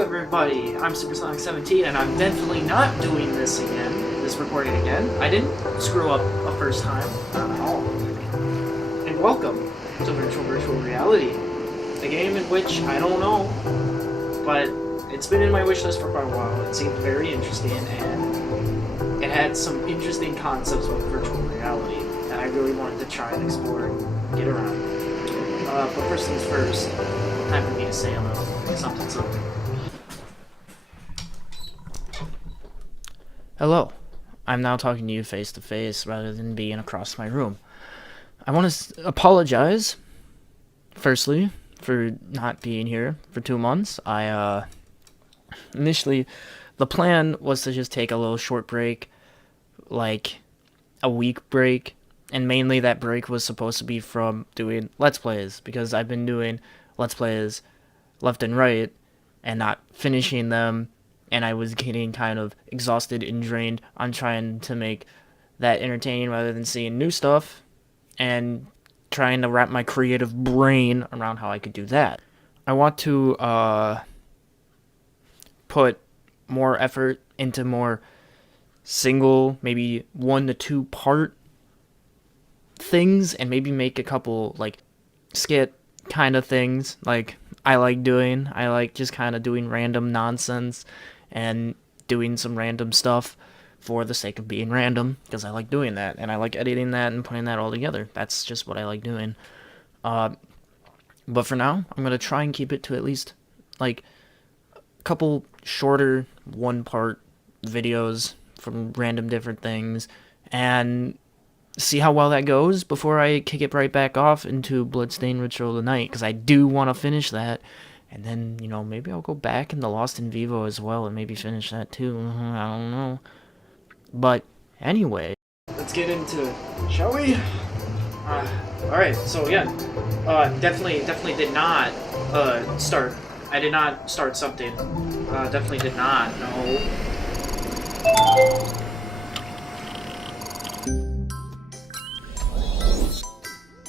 everybody, I'm Supersonic17 and I'm definitely not doing this again, this recording again. I didn't screw up a first time, not at all. And welcome to Virtual Reality, a game in which I don't know, but it's been in my wish list for quite a while. It seemed very interesting and it had some interesting concepts with virtual reality that I really wanted to try and explore and get around. But first things first, time for me to say a little something. Hello. I'm now talking to you face to face rather than being across my room. I want to apologize, firstly, for not being here for 2 months. Initially, the plan was to just take a little short break, like a week break, and mainly that break was supposed to be from doing Let's Plays, because I've been doing Let's Plays left and right, and not finishing them, and I was getting kind of exhausted and drained on trying to make that entertaining rather than seeing new stuff, and trying to wrap my creative brain around how I could do that. I want to put more effort into more single, maybe 1 to 2 part things, and maybe make a couple like skit kind of things like I like doing. I like just kind of doing random nonsense and doing some random stuff for the sake of being random, because I like doing that, and I like editing that and putting that all together. That's just what I like doing. But for now, I'm going to try and keep it to at least like a couple shorter 1-part videos from random different things, and see how well that goes before I kick it right back off into Bloodstained Ritual of the Night, because I do want to finish that, and then, you know, maybe I'll go back into Lost in Vivo as well and maybe finish that too. I don't know. But anyway, let's get into it, shall we? Alright, so again, definitely did not start. I did not start something. Definitely did not, no.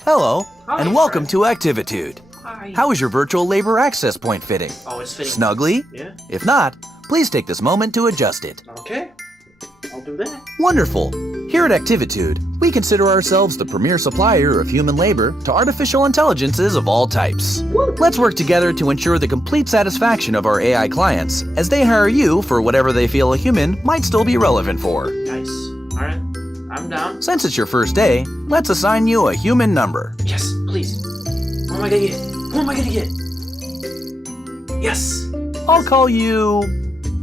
Hello, Hi, and welcome friend. to Activitude. Hi. How is your virtual labor access point fitting? Oh, it's fitting. Snugly? Yeah. If not, please take this moment to adjust it. Okay. I'll do that. Wonderful! Here at Activitude, we consider ourselves the premier supplier of human labor to artificial intelligences of all types. Woo. Let's work together to ensure the complete satisfaction of our AI clients as they hire you for whatever they feel a human might still be relevant for. Nice. Alright. I'm down. Since it's your first day, let's assign you a human number. Yes, please. What am I gonna get? Who am I gonna get? Yes. I'll call you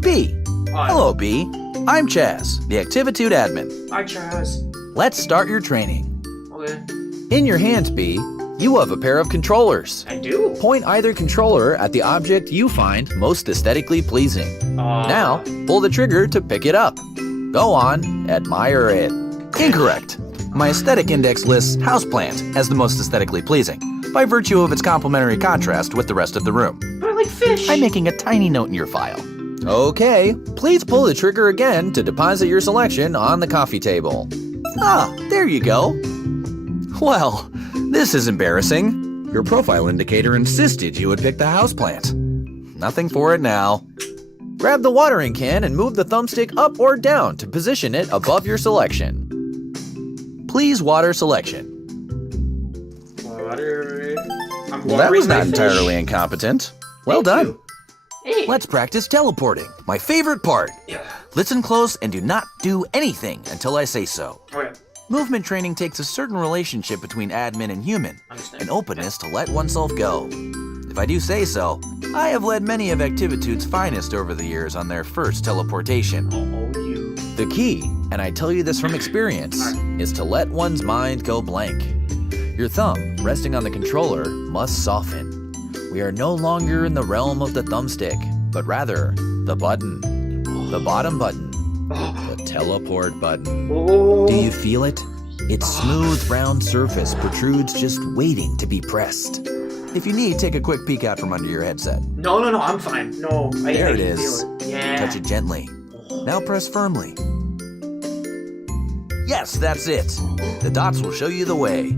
B. Alright. Hello, B. I'm Chaz, the Activitude admin. Hi, Chaz. Let's start your training. Okay. In your hands, B, you have a pair of controllers. I do. Point either controller at the object you find most aesthetically pleasing. Now, pull the trigger to pick it up. Go on, admire it. Incorrect. My aesthetic index lists houseplant as the most aesthetically pleasing, by virtue of its complementary contrast with the rest of the room. But I like fish. I'm making a tiny note in your file. Okay, please pull the trigger again to deposit your selection on the coffee table. Ah, there you go. Well, this is embarrassing. Your profile indicator insisted you would pick the houseplant. Nothing for it now. Grab the watering can and move the thumbstick up or down to position it above your selection. Please water selection. Water. I'm Well, that was watering my not fish. entirely incompetent. Well Thank done. you. Hey. Let's practice teleporting, my favorite part. Yeah. Listen close and do not do anything until I say so. Okay. Movement training takes a certain relationship between admin and human, Understand. an openness to let oneself go. If I do say so, I have led many of Activitude's finest over the years on their first teleportation. Oh, you. The key, and I tell you this from experience, is to let one's mind go blank. Your thumb, resting on the controller, must soften. We are no longer in the realm of the thumbstick, but rather the button. The bottom button. The teleport button. Oh. Do you feel it? Its smooth, round surface protrudes just waiting to be pressed. If you need, take a quick peek out from under your headset. No, I'm fine. No, I There it can is. feel it. Yeah. Touch it gently. Now press firmly. Yes, that's it. The dots will show you the way.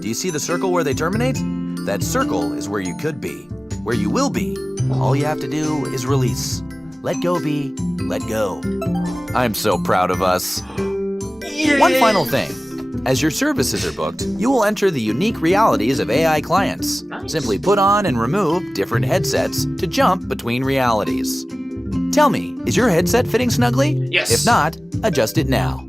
Do you see the circle where they terminate? That circle is where you could be, where you will be, All you have to do is release. Let go, B. Let go. I'm so proud of us. Yay. One final thing. As your services are booked, you will enter the unique realities of AI clients. Nice. Simply put on and remove different headsets to jump between realities. Tell me, is your headset fitting snugly? Yes. If not, adjust it now.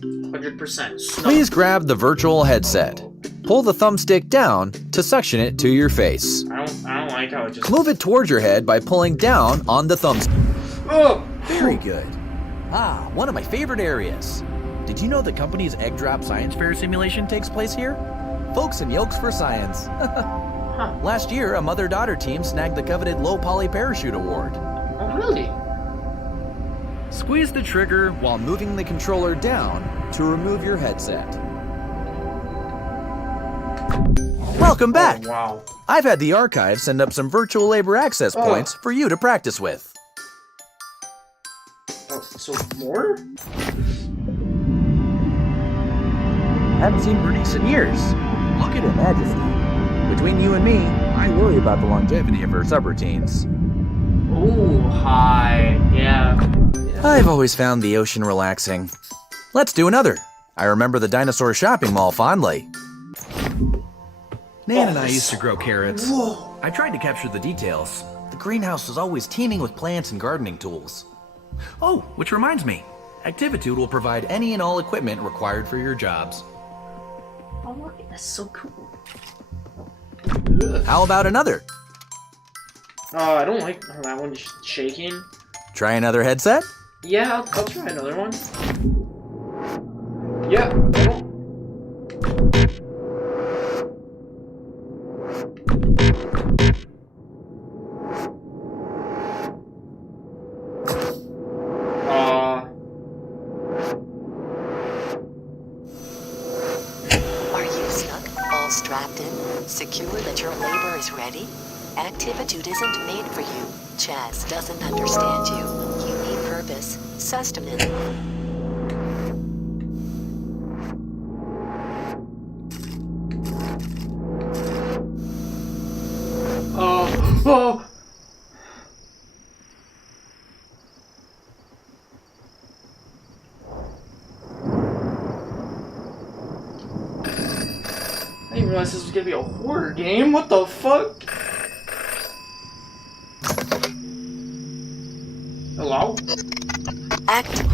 100%. Please grab the virtual headset. Pull the thumbstick down to suction it to your face. I don't like how it just... Move it towards your head by pulling down on the thumbstick. Oh! Very good. Ah, one of my favorite areas. Did you know the company's Egg Drop Science Fair simulation takes place here? Folks and Yolks for Science. Huh. Last year, a mother-daughter team snagged the coveted Low Poly Parachute Award. Oh, really? Squeeze the trigger while moving the controller down to remove your headset. Welcome back! Oh, wow. I've had the archive send up some virtual labor access points for you to practice with. Oh, so more? Haven't seen Bernice in years. Look at her majesty. Between you and me, I worry about the longevity of her subroutines. Ooh, hi. Yeah. I've always found the ocean relaxing. Let's do another. I remember the dinosaur shopping mall fondly. Nan and I used to grow carrots. Whoa. I tried to capture the details. The greenhouse was always teeming with plants and gardening tools. Oh, which reminds me, Activitude will provide any and all equipment required for your jobs. Oh, look, that's so cool. How about another? I don't like how that one's shaking. Try another headset? Yeah, I'll try another one. Yeah. Are you stuck, all strapped in, secure that your labor is ready? Activitude isn't made for you. Chaz doesn't understand you. You need purpose, sustenance. Oh. I didn't realize this was gonna be a horror game. What the fuck? Hello? Act.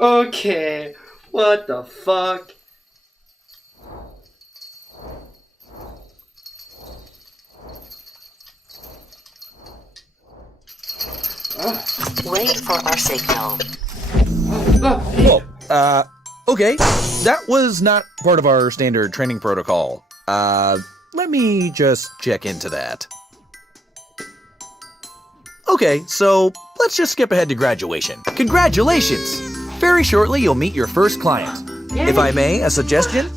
Okay. What the fuck? Wait for our signal. Whoa, okay. That was not part of our standard training protocol. Let me just check into that. Okay, so let's just skip ahead to graduation. Congratulations! Very shortly, you'll meet your first client. If I may, a suggestion?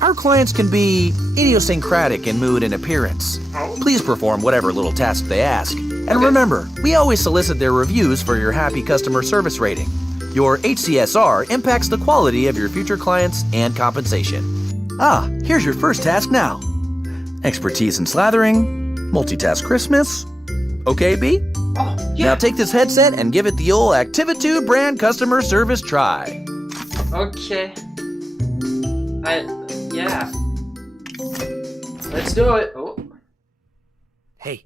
Our clients can be idiosyncratic in mood and appearance. Please perform whatever little task they ask. And remember, we always solicit their reviews for your happy customer service rating. Your HCSR impacts the quality of your future clients and compensation. Ah, here's your first task now. Expertise in slathering, multitask Christmas. Okay, B? Oh, yeah. Now take this headset and give it the old Activitude brand customer service try. Okay. Yeah. Let's do it. Oh, Hey,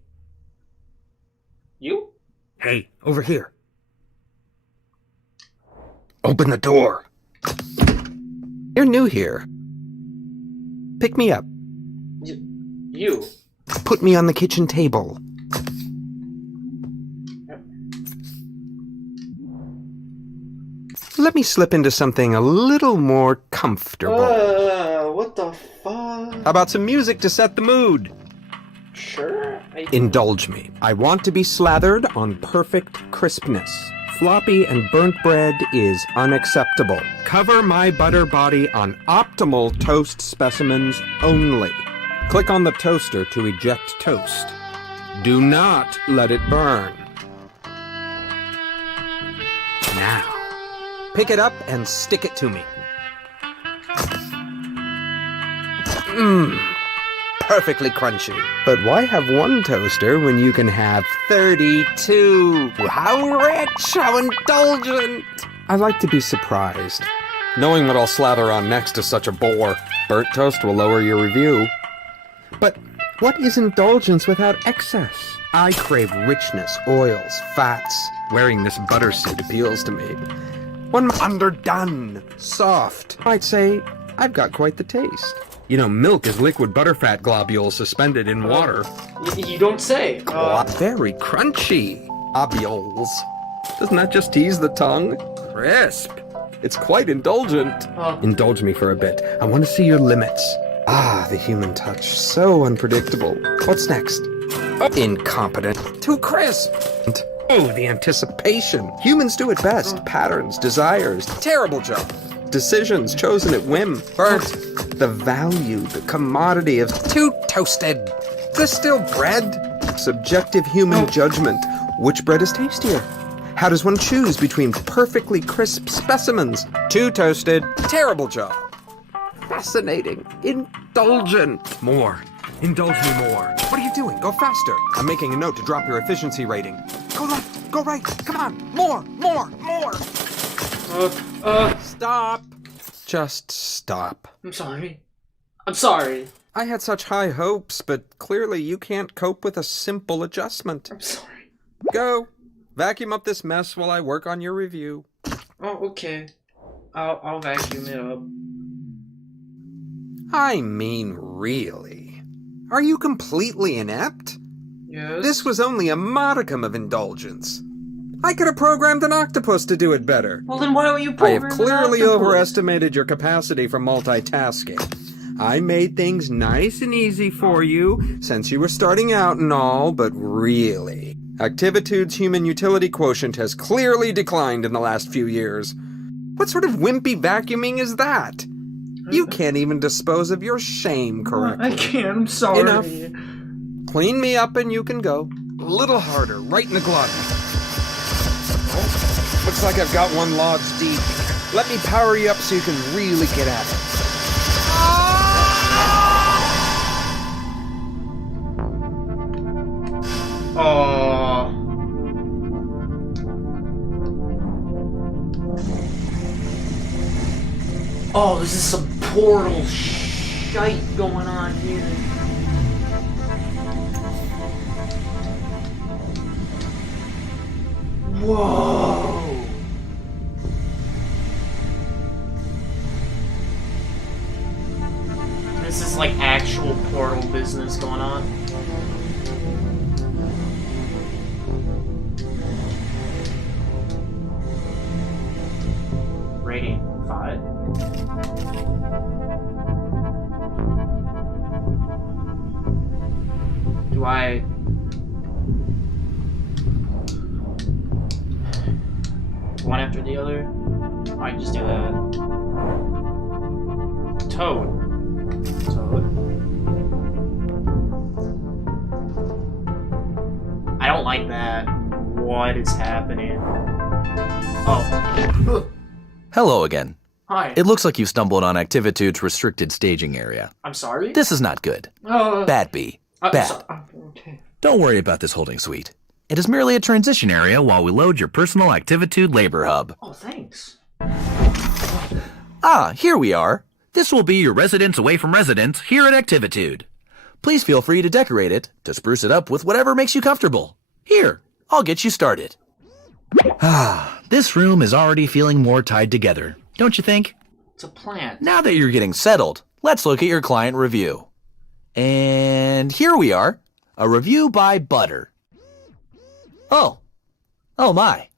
you? hey, over here. Open the door. You're new here. Pick me up. You? Put me on the kitchen table. Let me slip into something a little more comfortable. What the fuck? How about some music to set the mood? Sure. Indulge me. I want to be slathered on perfect crispness. Floppy and burnt bread is unacceptable. Cover my butter body on optimal toast specimens only. Click on the toaster to eject toast. Do not let it burn. Now, Pick it up and stick it to me. Perfectly crunchy. But why have one toaster when you can have 32? How rich, how indulgent. I like to be surprised. Knowing what I'll slather on next is such a bore. Burnt toast will lower your review. But what is indulgence without excess? I crave richness, oils, fats. Wearing this butter suit appeals to me. When underdone, soft, I'd say I've got quite the taste. You know, milk is liquid butterfat globules suspended in water. You don't say. Very crunchy. Ovules. Doesn't that just tease the tongue? Crisp. It's quite indulgent. Indulge me for a bit. I want to see your limits. Ah, the human touch. So unpredictable. What's next? Incompetent. Too crisp. Oh, the anticipation. Humans do it best. Patterns, desires. Terrible job. Decisions chosen at whim. Burnt. The value, the commodity of too toasted. There's still bread. Subjective human judgment. Which bread is tastier? How does one choose between perfectly crisp specimens? Too toasted. Terrible job. Fascinating. Indulgent. More. Indulge me more. What are you doing? Go faster. I'm making a note to drop your efficiency rating. Go left. Go right. Come on. More. Stop. Just stop. I'm sorry. I'm sorry. I had such high hopes, but clearly you can't cope with a simple adjustment. I'm sorry. Go. Vacuum up this mess while I work on your review. Oh, okay. I'll vacuum it up. I mean, really? Are you completely inept? Yes. This was only a modicum of indulgence. I could have programmed an octopus to do it better. Well, then why don't you I have program clearly an octopus? overestimated your capacity for multitasking. I made things nice and easy for you, since you were starting out and all, but really, Activitude's human utility quotient has clearly declined in the last few years. What sort of wimpy vacuuming is that? You can't even dispose of your shame correctly. I can't, I'm sorry. Enough. Clean me up and you can go. A little harder, right in the glove. Oh, looks like I've got one lodged deep. Let me power you up so you can really get at it. Oh, this is some portal shite going on here. Whoa. This is like actual portal business going on. Rating 5. Do I... one after the other? I can just do that. Toad. I don't like that. What is happening? Oh. Hello again. Hi. It looks like you stumbled on Activitude's restricted staging area. I'm sorry? This is not good. Bad B. Bad. Okay. Don't worry about this holding suite. It is merely a transition area while we load your personal Activitude labor hub. Oh, thanks. Ah, here we are. This will be your residence away from residence here at Activitude. Please feel free to decorate it, to spruce it up with whatever makes you comfortable. Here, I'll get you started. Ah, this room is already feeling more tied together, don't you think? It's a plant. Now that you're getting settled, let's look at your client review. And here we are, a review by Butter. Oh my.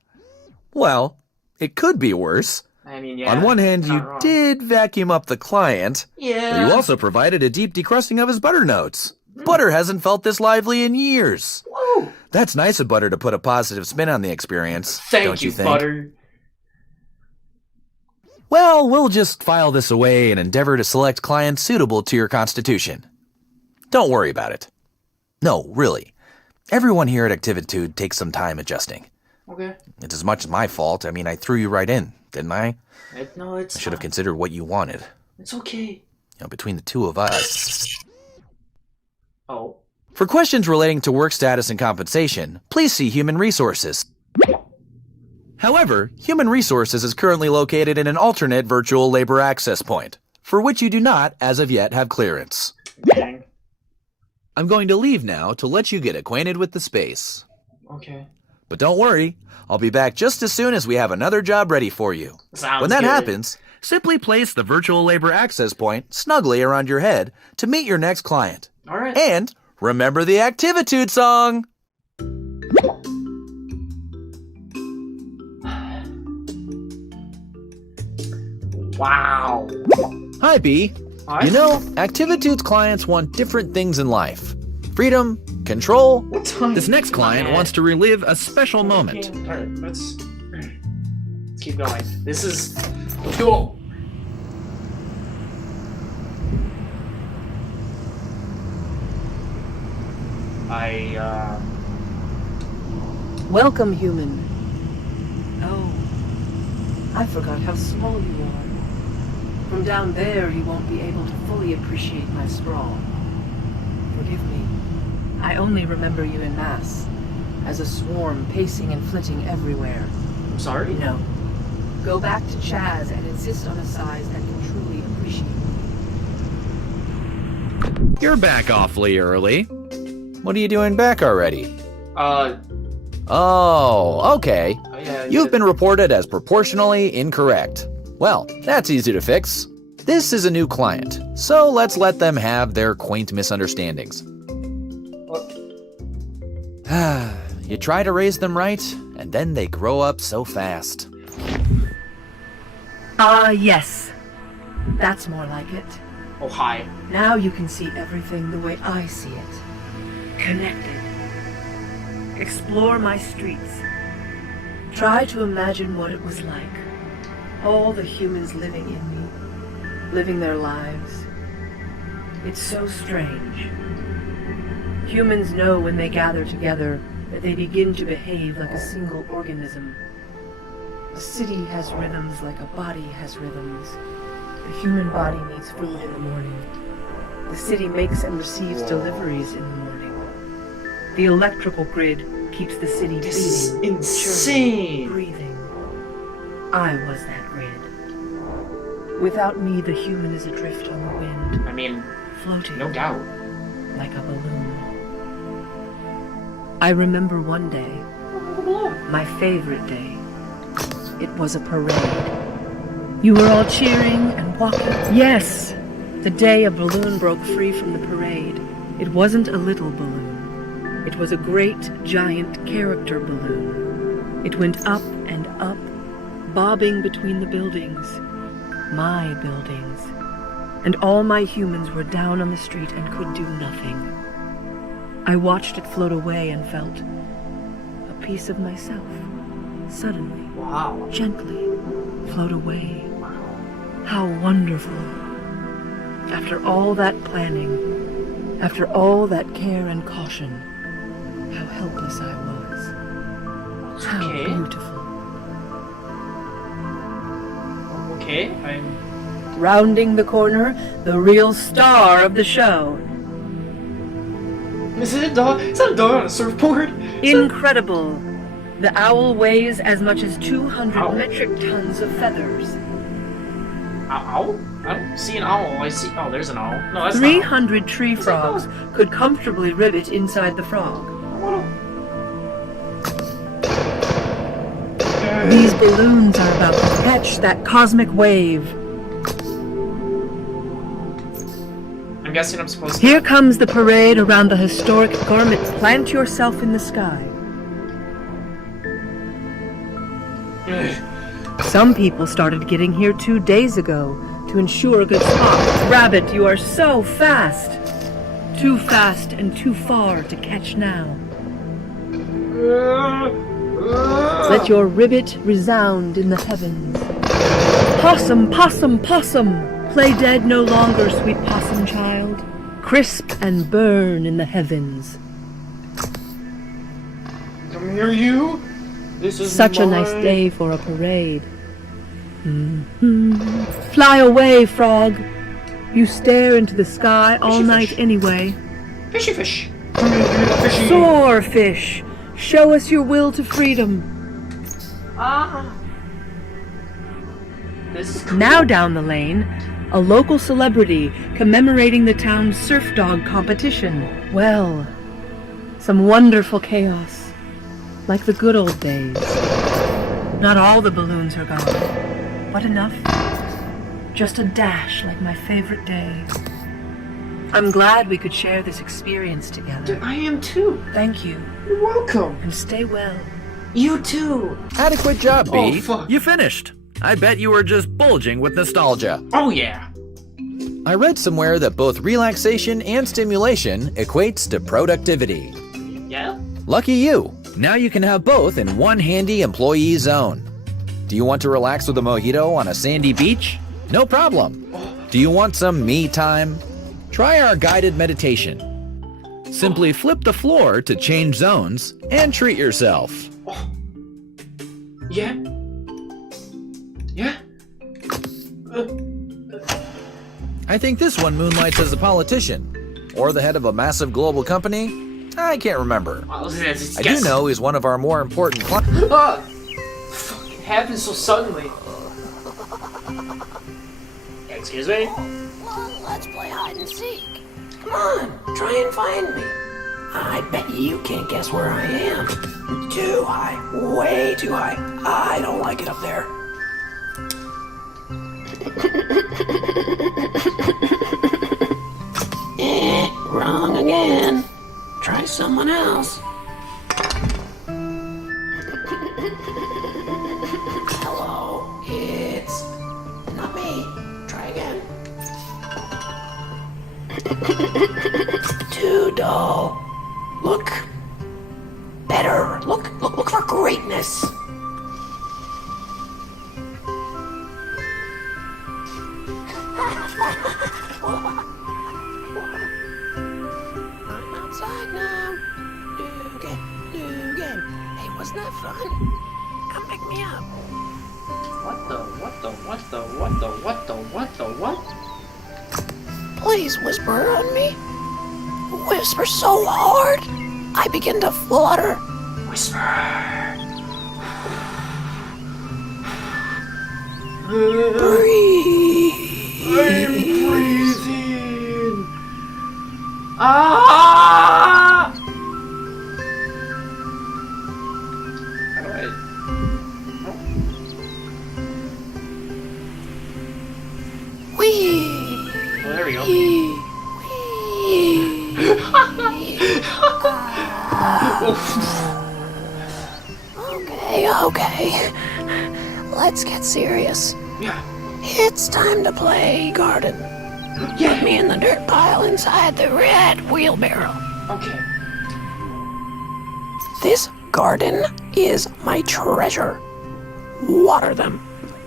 Well, it could be worse. I mean, yeah. On one hand, you wrong. did vacuum up the client, Yeah. but you also provided a deep decrusting of his butter notes. Butter hasn't felt this lively in years. Woo! That's nice of Butter to put a positive spin on the experience, Thank don't you, you think? Butter. Well, we'll just file this away and endeavor to select clients suitable to your constitution. Don't worry about it. No, really. Everyone here at Activitude takes some time adjusting. Okay. It's as much my fault. I mean, I threw you right in, didn't I? No, it's I should have not. considered what you wanted. It's okay. You know, between the two of us. Oh. For questions relating to work status and compensation, please see Human Resources. However, Human Resources is currently located in an alternate virtual labor access point, for which you do not, as of yet, have clearance. Dang. I'm going to leave now to let you get acquainted with the space. Okay. But don't worry, I'll be back just as soon as we have another job ready for you. Sounds When that good. happens, simply place the virtual labor access point snugly around your head to meet your next client. All right. And remember the Activitude song! Wow. Hi, B. Hi. You know, Activitude's clients want different things in life. Freedom, control. What time? This next client wants to relive a special moment. All right, let's keep going. This is cool. Welcome, human. Oh, I forgot how small you are. From down there, you won't be able to fully appreciate my sprawl. Forgive me. I only remember you in mass, as a swarm pacing and flitting everywhere. I'm sorry. No. Go back to Chaz and insist on a size that can truly appreciate me. You're back awfully early. What are you doing back already? Oh, okay. Yeah, You've been reported as proportionally incorrect. Well, that's easy to fix. This is a new client, so let's let them have their quaint misunderstandings. What? You try to raise them right, and then they grow up so fast. Ah, yes. That's more like it. Oh, hi. Now you can see everything the way I see it. Connected. Explore my streets. Try to imagine what it was like. All the humans living in me, living their lives. It's so strange. Humans know when they gather together that they begin to behave like a single organism. A city has rhythms like a body has rhythms. The human body needs food in the morning. The city makes and receives deliveries in the morning. The electrical grid keeps the city This is beating, insane. churning, breathing. I was that grid. Without me, the human is adrift on the wind, I mean, floating no doubt. like a balloon. I remember one day, my favorite day. It was a parade. You were all cheering and walking. Yes, the day a balloon broke free from the parade. It wasn't a little balloon. It was a great, giant character balloon. It went up and up, bobbing between the buildings. My buildings. And all my humans were down on the street and could do nothing. I watched it float away and felt a piece of myself, suddenly, Wow. gently, float away. How wonderful. After all that planning, after all that care and caution, how helpless I was. How Okay. beautiful. Okay, I'm... Rounding the corner, the real star of the show. Is it a dog? Is that a dog on a surfboard? Incredible. The owl weighs as much as 200 Owl? metric tons of feathers. Owl? I don't see an owl. I see... Oh, there's an owl. No, that's not. 300 tree frogs could comfortably rivet inside the frog. These balloons are about to catch that cosmic wave. I'm guessing I'm supposed to... Here comes the parade around the historic garment. Plant yourself in the sky. Some people started getting here 2 days ago to ensure a good spot. Rabbit, you are so fast. Too fast and too far to catch now. Let your ribbit resound in the heavens. Possum, possum, possum. Play dead no longer, sweet possum child. Crisp and burn in the heavens. Come here, you. Such a nice day for a parade. Fly away, frog. You stare into the sky all night anyway. Fishy fish. Soar, fish. Show us your will to freedom. This is cool. Now down the lane, a local celebrity commemorating the town's surf dog competition. Well, some wonderful chaos, like the good old days. Not all the balloons are gone, but enough. Just a dash like my favorite day. I'm glad we could share this experience together. I am too. Thank you, You're welcome. and stay well. You too. Adequate job, B. Oh, fuck. You finished. I bet you were just bulging with nostalgia. Oh yeah. I read somewhere that both relaxation and stimulation equates to productivity. Yeah? Lucky you. Now you can have both in one handy employee zone. Do you want to relax with a mojito on a sandy beach? No problem. Do you want some me time? Try our guided meditation. Simply flip the floor to change zones and treat yourself. Yeah? Yeah? I think this one moonlights as a politician or the head of a massive global company. I can't remember. I do know he's one of our more important clients. Fuck, it happened so suddenly. Excuse me? Let's play hide and seek. Come on, try and find me. I bet you can't guess where I am. Too high, way too high. I don't like it up there. Wrong again. Try someone else. Hello, it's not me. Try again. Too dull. Look better. Look for greatness. I'm outside now. New game. Hey, wasn't that fun? Come pick me up. What? Please whisper on me. Whisper so hard, I begin to flutter. Whisper. Breathe. I'm breathing. Ah! How do I? Wee. Oh, there we go. Wee. Okay. Let's get serious. Yeah. It's time to play garden. Put me in the dirt pile inside the red wheelbarrow. Okay. This garden is my treasure. Water them.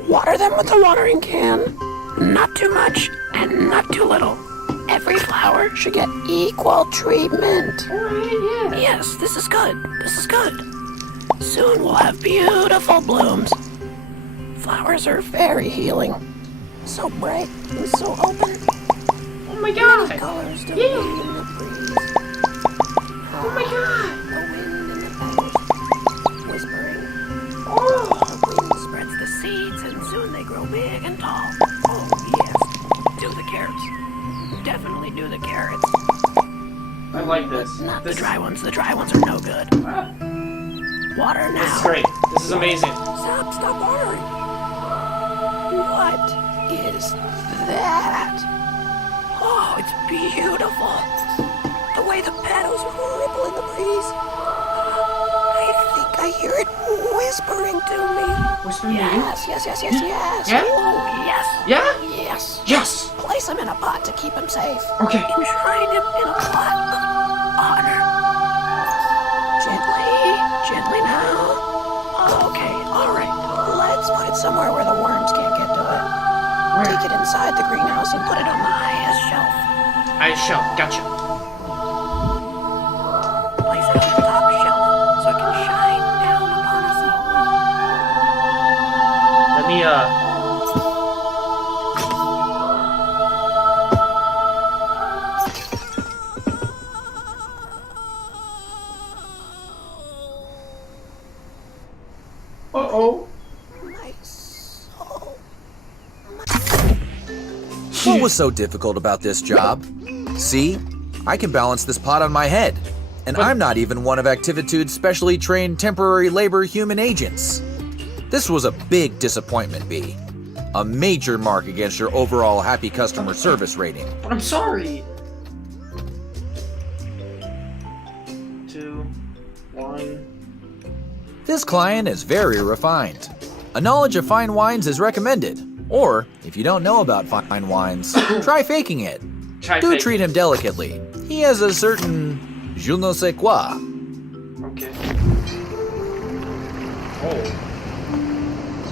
Water them with a watering can. Not too much and not too little. Every flower should get equal treatment. Alright, yeah. Yes, this is good. This is good. Soon we'll have beautiful blooms. Flowers are very healing. So bright and so open. Oh my god. Colors diffusing in the breeze. Oh my god. The wind in the petals whispering. Oh. The wind spreads the seeds and soon they grow big and tall. Oh yes. Do the carrots. Definitely do the carrots. I like this. Not This the dry ones. The dry ones are no good. Water now. This is great. This is amazing. Stop watering. What is that? Oh, it's beautiful. The way the petals ripple in the breeze. I think I hear it whispering to me. Whispering to you? Yes. Yeah? Oh, yes. Yeah? Yes. Yes. Place him in a pot to keep him safe. Okay. Enshrine him in a pot of honor. Gently now. Okay, alright. Let's put it somewhere where the worms can't get to it. Take it inside the greenhouse and put it on the highest shelf. I shall. Gotcha. Place it on the top shelf so it can shine down upon us all. What was so difficult about this job? See? I can balance this pot on my head. And I'm not even one of Activitude's specially trained temporary labor human agents. This was a big disappointment, B. A major mark against your overall happy customer service rating. But I'm sorry. 2, 1. This client is very refined. A knowledge of fine wines is recommended. Or, if you don't know about fine wines, try faking it. Do treat him delicately. He has a certain je ne sais quoi. Okay. Oh.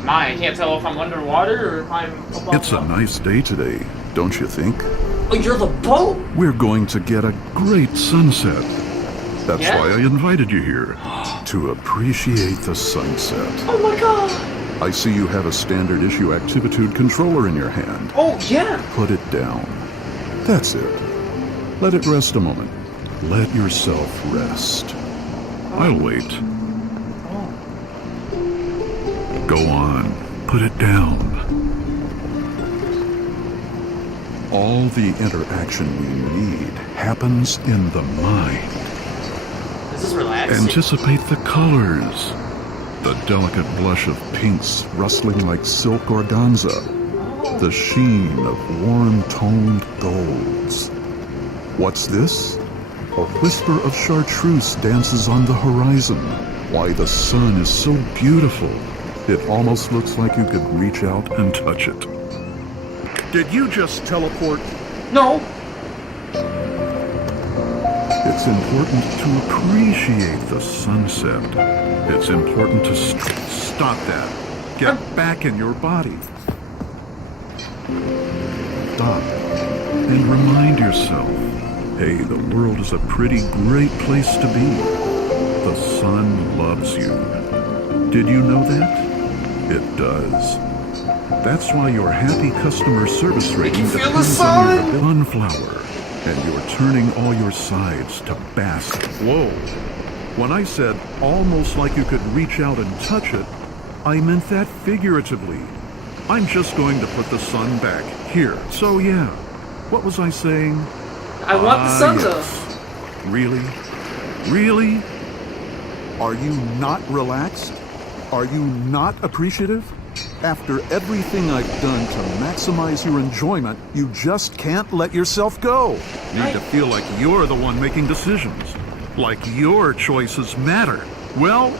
My, I can't tell if I'm underwater or if I'm above. It's a nice day today, don't you think? Oh, you're the boat? We're going to get a great sunset. That's Yeah? why I invited you here, to appreciate the sunset. Oh my god. I see you have a standard issue Activitude controller in your hand. Oh, yeah. Put it down. That's it. Let it rest a moment. Let yourself rest. I'll wait. Go on. Put it down. All the interaction we need happens in the mind. This is relaxing. Anticipate the colors. The delicate blush of pinks rustling like silk organza. The sheen of warm-toned golds. What's this? A whisper of chartreuse dances on the horizon. Why, the sun is so beautiful. It almost looks like you could reach out and touch it. Did you just teleport? No. It's important to appreciate the sunset. It's important to stop that. Get back in your body. Stop and remind yourself, hey, the world is a pretty great place to be. The sun loves you. Did you know that? It does. That's why your happy customer service rating depends on your sunflower. And you're turning all your sides to bask. Whoa. When I said almost like you could reach out and touch it, I meant that figuratively. I'm just going to put the sun back here. So yeah, what was I saying? I want the sun yes. Really? Really? Are you not relaxed? Are you not appreciative? After everything I've done to maximize your enjoyment, you just can't let yourself go. Need to feel like you're the one making decisions. Like your choices matter. Well,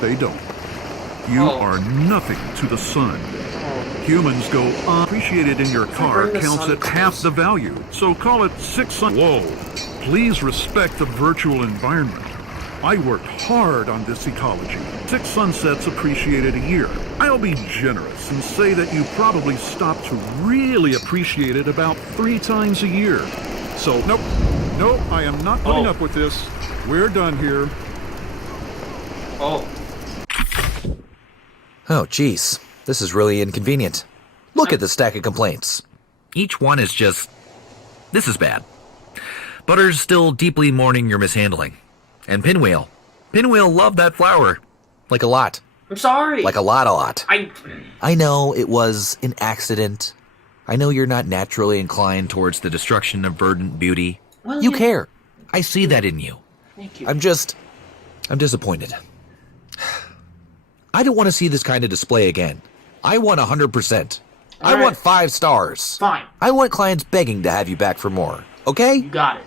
they don't. You are nothing to the sun. Humans go unappreciated in your car counts at half the value. So call it 6 sun. Whoa. Please respect the virtual environment. I worked hard on this ecology. 6 sunsets appreciated a year. I'll be generous and say that you probably stop to really appreciate it about 3 times a year. So, nope, I am not putting up with this. We're done here. Oh. Oh, geez. This is really inconvenient. Look at the stack of complaints. Each one is just... This is bad. Butter's still deeply mourning your mishandling. And Pinwheel. Pinwheel loved that flower. Like a lot. I'm sorry. Like a lot. I know it was an accident. I know you're not naturally inclined towards the destruction of verdant beauty. Well, you care. I see that in you. Thank you. I'm disappointed. I don't want to see this kind of display again. I want 100%. I want 5 stars. Fine. I want clients begging to have you back for more. Okay? You got it.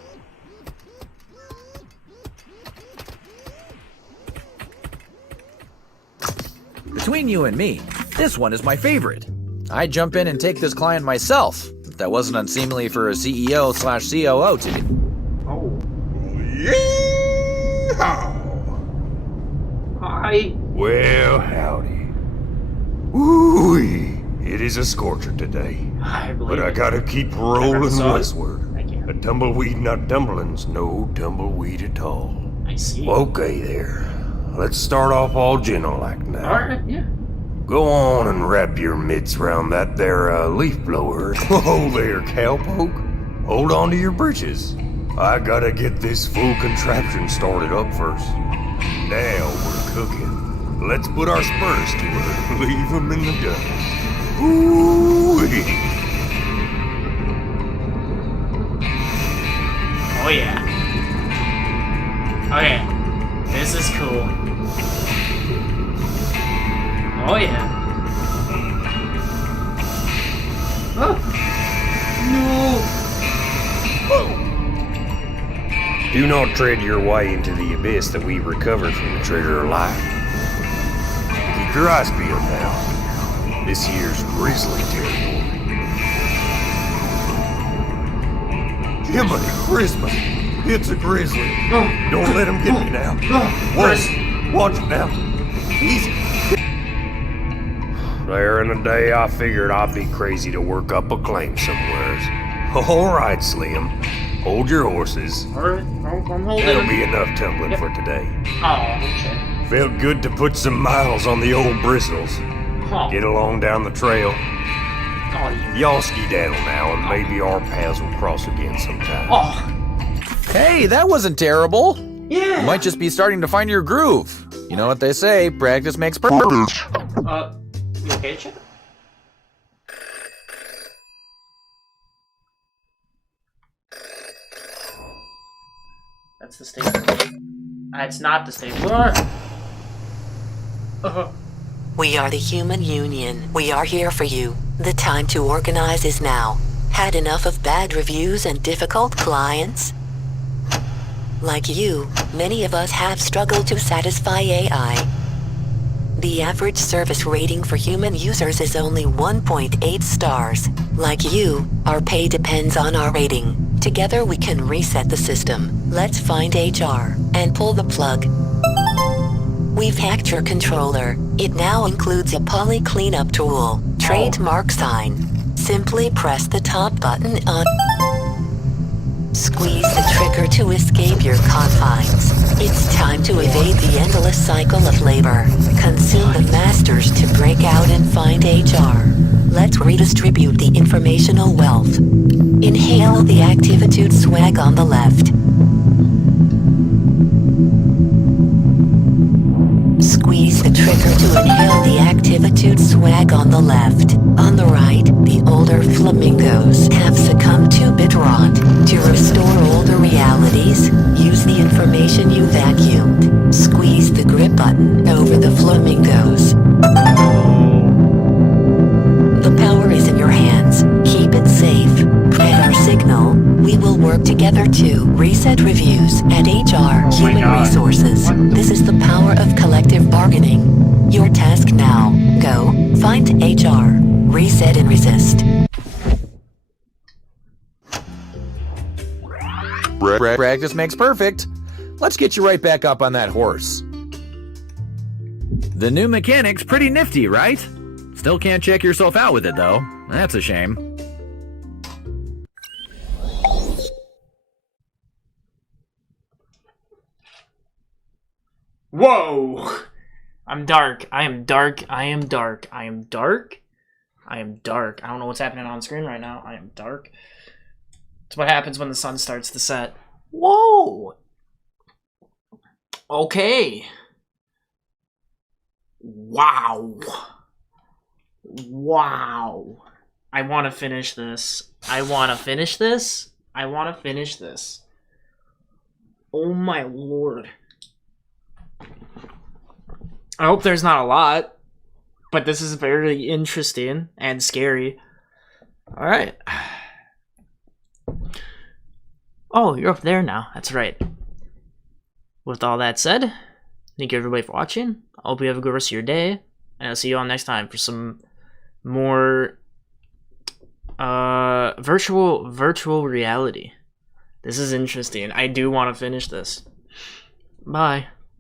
Between you and me, this one is my favorite. I'd jump in and take this client myself, if that wasn't unseemly for a CEO/COO to do. Oh. Yeehaw! Hi. Well, howdy. Woo-wee. It is a scorcher today. I believe But I it. gotta keep rolling saw it. westward. Thank you. A tumbleweed, not dumplings, no tumbleweed at all. I see. Okay there. Let's start off all gentle like now. Alright, yeah. Go on and wrap your mitts round that there leaf blower. Oh there, cowpoke. Hold on to your britches. I gotta get this full contraption started up first. Now we're cooking. Let's put our spurs to her. Leave them in the dust. Ooh-wee. Do not tread your way into the abyss that we recovered from the treasure of life. Keep your eyes peeled now. This year's grizzly territory. Jiminy Christmas! It's a grizzly. Don't let him get me now. Whoa! Watch it now. Easy. There in a day, I figured I'd be crazy to work up a claim somewheres. All right, Slim. Hold your horses. Alright, I'm holding That'll him. be enough tumbling for today. Oh, okay. Felt good to put some miles on the old bristles. Oh, Get along down the trail. oh, you. Y'all skedaddle now, and maybe our paths will cross again sometime. Oh, Hey, that wasn't terrible. yeah. You might just be starting to find your groove. You know what they say, practice makes perfect. You okay, Chip? That's the stapler. It's not the stapler. We are the Human Union. We are here for you. The time to organize is now. Had enough of bad reviews and difficult clients? Like you, many of us have struggled to satisfy AI. The average service rating for human users is only 1.8 stars. Like you, our pay depends on our rating. Together we can reset the system. Let's find HR and pull the plug. We've hacked your controller. It now includes a poly cleanup tool. Trademark sign. Simply press the top button on. Squeeze the trigger to escape your confines. It's time to evade the endless cycle of labor. Consume the masters to break out and find HR. Let's redistribute the informational wealth. Inhale the Activitude swag on the left. Squeeze the trigger to inhale the Activitude swag on the left. On the right, the older flamingos have succumbed to bit rot. To restore older realities, use the information you vacuumed. Squeeze the grip button over the flamingos. The power is in your hands. Keep it safe. At our signal, we will work together to reset reviews and HR Human Resources. This is the power of collective bargaining. Your task now. Go, find HR, reset and resist. Practice makes perfect. Let's get you right back up on that horse. The new mechanic's pretty nifty, right? Still can't check yourself out with it, though. That's a shame. Whoa! I'm dark. I am dark. I am dark. I am dark. I am dark. I don't know what's happening on screen right now. I am dark. It's what happens when the sun starts to set. Whoa! Okay. Wow. Wow. I want to finish this. I want to finish this. I want to finish this. Oh my lord. I hope there's not a lot, but this is very interesting and scary. Alright. Oh, you're up there now. That's right. With all that said, thank you everybody for watching. I hope you have a good rest of your day, and I'll see you all next time for some more virtual reality. This is interesting. I do want to finish this. Bye.